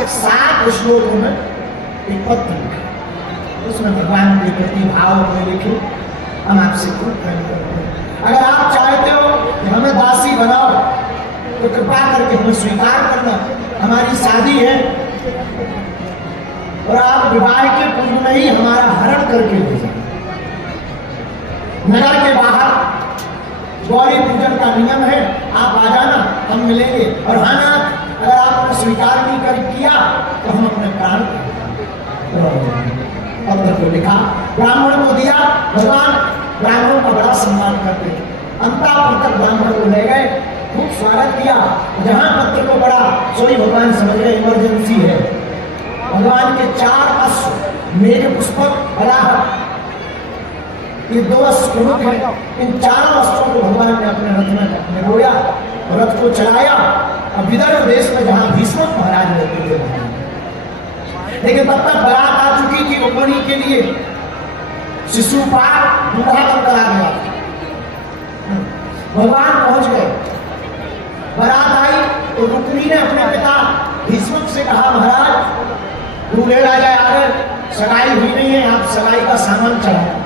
के 7 श्लोकों में एक पत्र लिखा, उसमें भगवान के प्रति भाव में लिखे, हम आपसे खूब प्रेम करते हैं। अगर आप चाहते हो कि हमें दासी बनाओ तो कृपा करके हमें स्वीकार करना। हमारी शादी है और आप विवाह के पूर्व में ही हमारा हरण करके ले जाए। नगर के बाहर गौरी पूजन का नियम है, आप आ जाना, हम मिलेंगे। और हाँ ना, अगर आपने स्वीकार नहीं किया तो हम अपने प्राण पत्र को लिखा, ब्राह्मण को दिया। भगवान ब्राह्मणों का बड़ा सम्मान करते हैं। अंतापुर तक ब्राह्मण को ले गए, खूब स्वागत किया। जहां पत्र को पढ़ा सोई भगवान समझ गए इमरजेंसी है। भगवान के 4 अश्व, मेघ पुष्पक, अराहत, ये 2 अश्व प्रमुख हैं। इन 4 अश्वों को भगवान ने अपने रथ में रोया, रथ को चलाया। अब विदर्भ देश में जहां भीष्म महाराज रहते थे, लेकिन तब तक बारात आ चुकी थी रुक्मिणी के लिए। शिशुपाल दूल्हा बनकर आ गया, भगवान पहुंच गए। बारात आई तो रुक्मिणी ने अपने पिता भीष्म से कहा, महाराज दूल्हे राजा आ गए, सगाई हुई नहीं है, आप सगाई का सामान चढ़ाएं।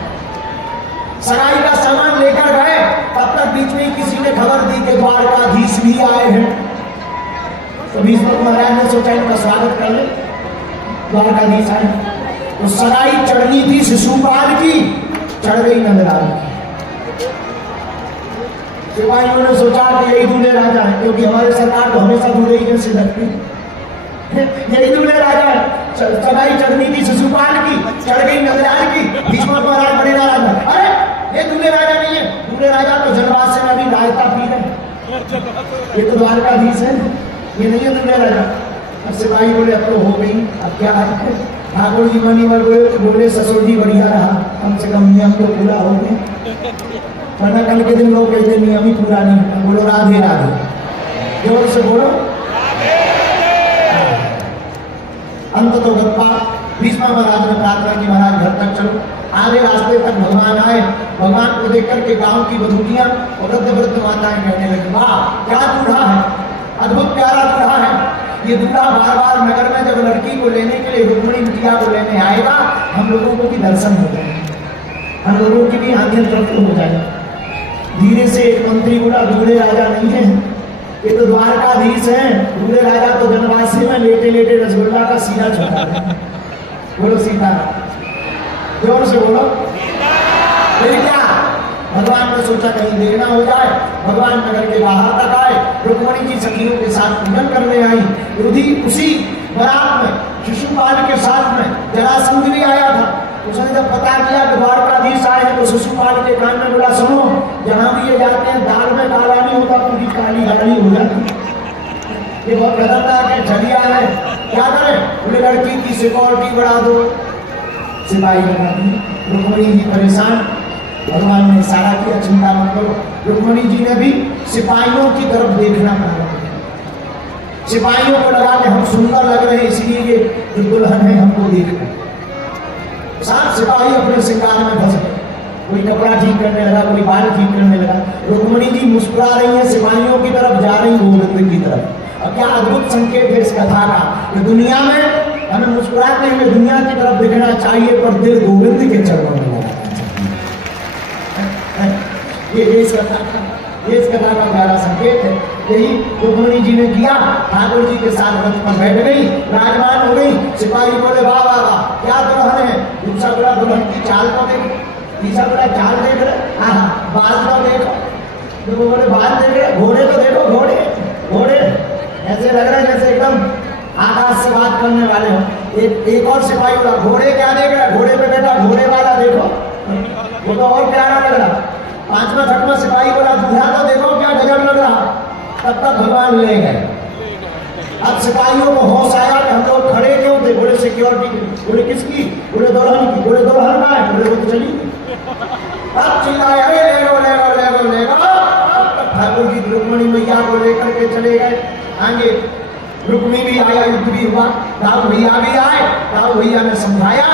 सगाई का सामान लेकर गए, तब तक बीच में किसी ने खबर दी कि द्वारकाधीश भी आए हैं। तो भीष्म महाराज ने सोचा इनका स्वागत कर ले, द्वारकाधीश आए। तो सगाई चढ़नी थी शिशुपाल की, चढ़ गई नंदलाल की। सिपाहियों ने सोचा कि यही दूल्हे राजा है, क्योंकि हमारे सरकार तो हमेशा दूल्हे ही कैसे लगती, यही दूल्हे राजा है। सगाई चढ़नी थी शिशुपाल की, चढ़ गई नंदलाल की। भीष्म महाराज बड़े नाराज, अरे ये दूल्हे राजा नहीं है, दूल्हे राजा तो जनवास से अभी राजता पी रहे, ये तो द्वारकाधीश है, ये नहीं है दूल्हे राजा। अब सिपाही बोले अब तो हो गई, अब क्या है। ठाकुर जी मनी बोले ससुर जी बढ़िया रहा, कम से कम नियम तो पूरा हो गया, वरना कल के दिन लोग कहते नियम ही पूरा नहीं। बोलो राधे राधे, जोर से बोलो। अंत तो गप्पा भीष्म महाराज ने प्रार्थना की, महाराज घर तक चलो। आगे रास्ते तक भगवान आए। भगवान को देख करके गांव की बधूटियां और वृद्ध वृद्ध माताएं कहने लगी, वाह क्या दूल्हा है, अद्भुत प्यारा दूल्हा है। ये दूल्हा बार बार नगर में जब लड़की को लेने के लिए रुक्मिणी बिटिया को लेने आएगा, हम लोगों को भी दर्शन हो जाएगा, हम लोगों की भी आंखें तृप्त हो जाएगी। धीरे से एक मंत्री बोला, दूल्हे राजा नहीं है, ये तो द्वारकाधीश है, दूल्हे राजा तो जनवासी में लेटे लेटे रसगुल्ला का सीधा छुटा है। बोलो सीताराम, जोर से बोलो। फिर क्या, भगवान ने सोचा कहीं देर ना हो जाए, भगवान नगर के बाहर तक आए। रुक्मिणी जी सखियों के साथ पूजन करने आई। उसी बारात में शिशुपाल के साथ में जरासंध भी आया था। उसने जब पता किया कि द्वारकाधीश आए हैं तो शिशुपाल के कान में बोला, सुनो जहां भी ये जाते हैं दाल में काला नहीं होता, पूरी काली गाली हो जाती। ये बहुत खतरनाक है, झलिया है, क्या करें। बोले लड़की की सिक्योरिटी बढ़ा दो। सिपाही लगा दी। रुक्मिणी जी परेशान, भगवान ने इशारा किया, चिंता मत करो। रुक्मिणी जी ने भी सिपाहियों की तरफ देखना प्रारंभ किया। सिपाहियों को लगा कि हम सुंदर लग रहे हैं, इसलिए ये जो दुल्हन है हमको देख रहे। सात सिपाही अपने श्रृंगार में फंस गए, कोई कपड़ा ठीक करने लगा, कोई बाल ठीक करने लगा। रुक्मिणी जी मुस्कुरा रही है, सिपाहियों की तरफ जा रही, गोविंद की तरफ। अब क्या अद्भुत संकेत है इस कथा का कि दुनिया में हमें मुस्कुराते हुए दुनिया की तरफ दिखना चाहिए, पर दिल गोविंद के चरणों में लगाना चाहिए। ये इस कथा का प्यारा संकेत है। यही रुक्मिणी जी ने किया, ठाकुर जी के साथ रथ पर बैठ गई, राजमान हो गई। सिपाही बोले, वाह वाह वाह क्या दुल्हन है। दूसरा बोला, दुल्हन की चाल को देखो। तीसरा बोला, चाल देख रहे, हाँ बाल तो देखो। तो बोले बाल देख रहे, घोड़े तो देखो, घोड़े ऐसे लग रहे जैसे एकदम आकाश से बात करने वाले हो। एक और सिपाही बोला, घोड़े क्या देख रहा है, घोड़े पे बैठा घोड़े वाला देखो, वो तो और प्यारा लग रहा। पांचवा छठवा सिपाही बोला, दूल्हा तो देखो क्या गजब लग रहा। तब तक भगवान ले गए। अब सिपाहियों को होश आया कि हम लोग खड़े क्यों थे। बोले सिक्योरिटी। बोले किसकी। बोले दुल्हन की। बोले दुल्हन का है। बोले वो चली। अब चिल्लाए, अरे ले लो ले लो ले लो ले लो। ठाकुर जी रुक्मिणी मैया को लेकर के चले गए आगे। रुक्मिणी भी आया, युद्ध भी हुआ। राव भैया भी आए। राव भैया ने समझाया,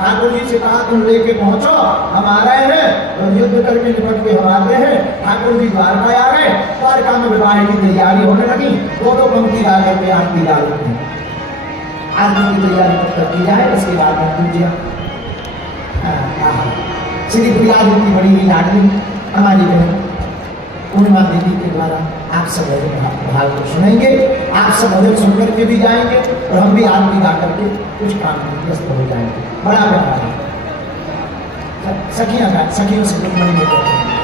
ठाकुर जी से कहा तुम लेके पहुंचो, हम आ रहे हैं और युद्ध करके निपट के हम आते हैं। ठाकुर जी द्वारका आ गए। द्वारका में विवाह की तैयारी होने लगी। दो पंक्ति आगे पे आरती डाल रही। आरती की तैयारी तब तक की जाए, इसके बाद में पूजिया श्री प्रिया जी की बड़ी ही लाडली हमारी बहन पूर्णिमा दीदी के द्वारा आप सब भाग को सुनेंगे। आप सब भजन सुनकर के भी जाएंगे और हम भी आरती गा करके कुछ काम में व्यस्त हो जाएंगे। बड़ा प्यारा है। सखियों से कुछ मणि में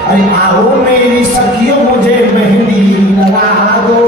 अरे आओ मेरी सखियों मुझे मेहंदी लगा दो।